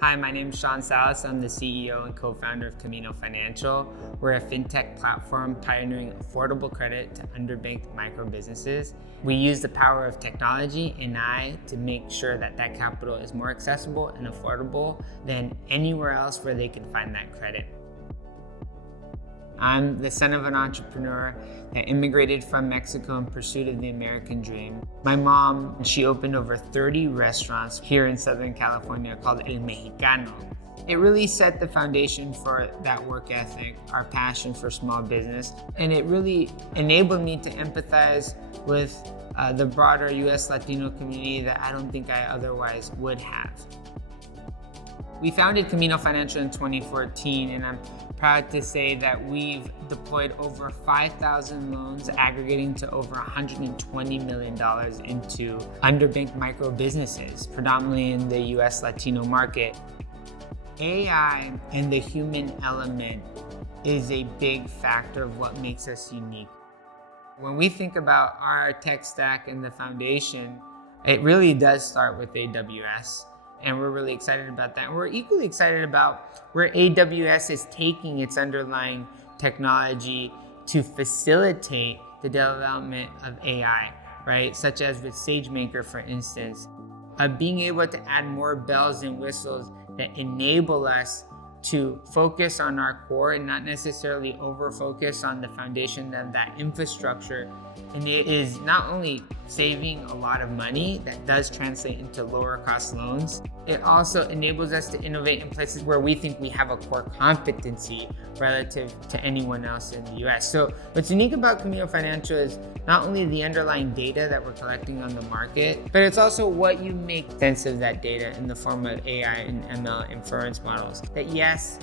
Hi, my name is Sean Salas. I'm the CEO and co-founder of Camino Financial. We're a fintech platform pioneering affordable credit to underbanked micro businesses. We use the power of technology and AI to make sure that capital is more accessible and affordable than anywhere else where they can find that credit. I'm the son of an entrepreneur that immigrated from Mexico in pursuit of the American dream. My mom, she opened over 30 restaurants here in Southern California called El Mexicano. It really set the foundation for that work ethic, our passion for small business, and it really enabled me to empathize with the broader US Latino community that I don't think I otherwise would have. We founded Camino Financial in 2014, and I'm proud to say that we've deployed over 5,000 loans aggregating to over $120 million into underbanked micro businesses, predominantly in the US Latino market. AI and the human element is a big factor of what makes us unique. When we think about our tech stack and the foundation, it really does start with AWS. And we're really excited about that. And we're equally excited about where AWS is taking its underlying technology to facilitate the development of AI, right? Such as with SageMaker, for instance, being able to add more bells and whistles that enable us to focus on our core and not necessarily over-focus on the foundation of that infrastructure. And it is not only saving a lot of money that does translate into lower cost loans, it also enables us to innovate in places where we think we have a core competency relative to anyone else in the US. So what's unique about Camino Financial is not only the underlying data that we're collecting on the market, but it's also what you make sense of that data in the form of AI and ML inference models that, yes,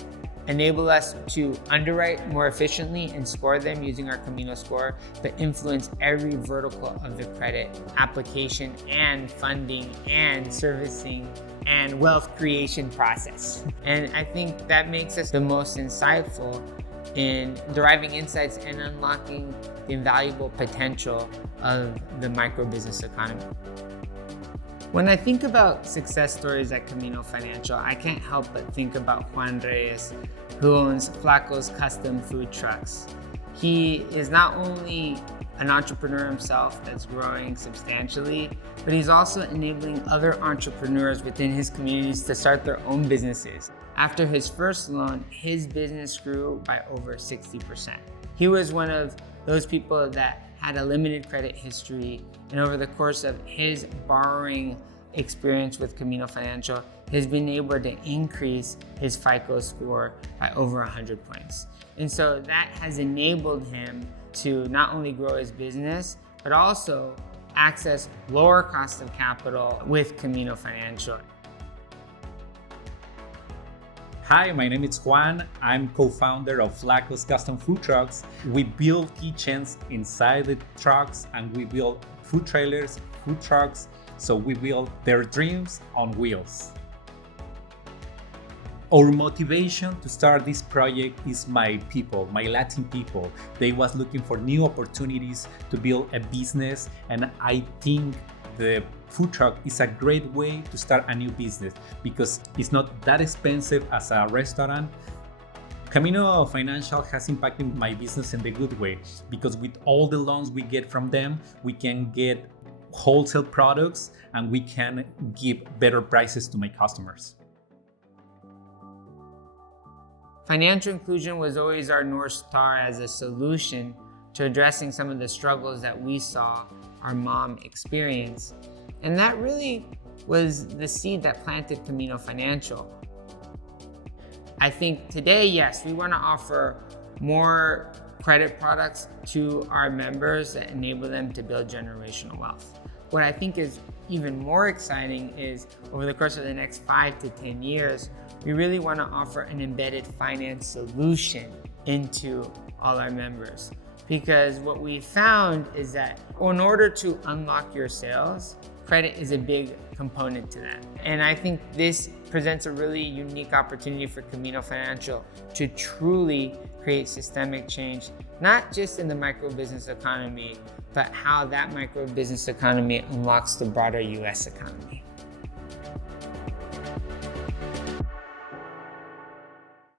enable us to underwrite more efficiently and score them using our Camino score, but influence every vertical of the credit application and funding and servicing and wealth creation process. And I think that makes us the most insightful in deriving insights and unlocking the invaluable potential of the micro business economy. When I think about success stories at Camino Financial, I can't help but think about Juan Reyes, who owns Flaco's Custom Food Trucks. He is not only an entrepreneur himself that's growing substantially, but he's also enabling other entrepreneurs within his communities to start their own businesses. After his first loan, his business grew by over 60%. He was one of those people that had a limited credit history, and over the course of his borrowing experience with Camino Financial, has been able to increase his FICO score by over 100 points. And so that has enabled him to not only grow his business, but also access lower cost of capital with Camino Financial. Hi, my name is Juan. I'm co-founder of Flaco's Custom Food Trucks. We build kitchens inside the trucks, and we build food trailers, food trucks. So we build their dreams on wheels. Our motivation to start this project is my people, my Latin people. They was looking for new opportunities to build a business, and I think the food truck is a great way to start a new business because it's not that expensive as a restaurant. Camino Financial has impacted my business in the good way because with all the loans we get from them, we can get wholesale products and we can give better prices to my customers. Financial inclusion was always our North Star as a solution to addressing some of the struggles that we saw our mom experience. And that really was the seed that planted Camino Financial. I think today, yes, we want to offer more credit products to our members that enable them to build generational wealth. What I think is even more exciting is over the course of the next 5 to 10 years, we really want to offer an embedded finance solution into all our members. Because what we found is that in order to unlock your sales, credit is a big component to that. And I think this presents a really unique opportunity for Camino Financial to truly create systemic change, not just in the micro business economy, but how that micro business economy unlocks the broader US economy.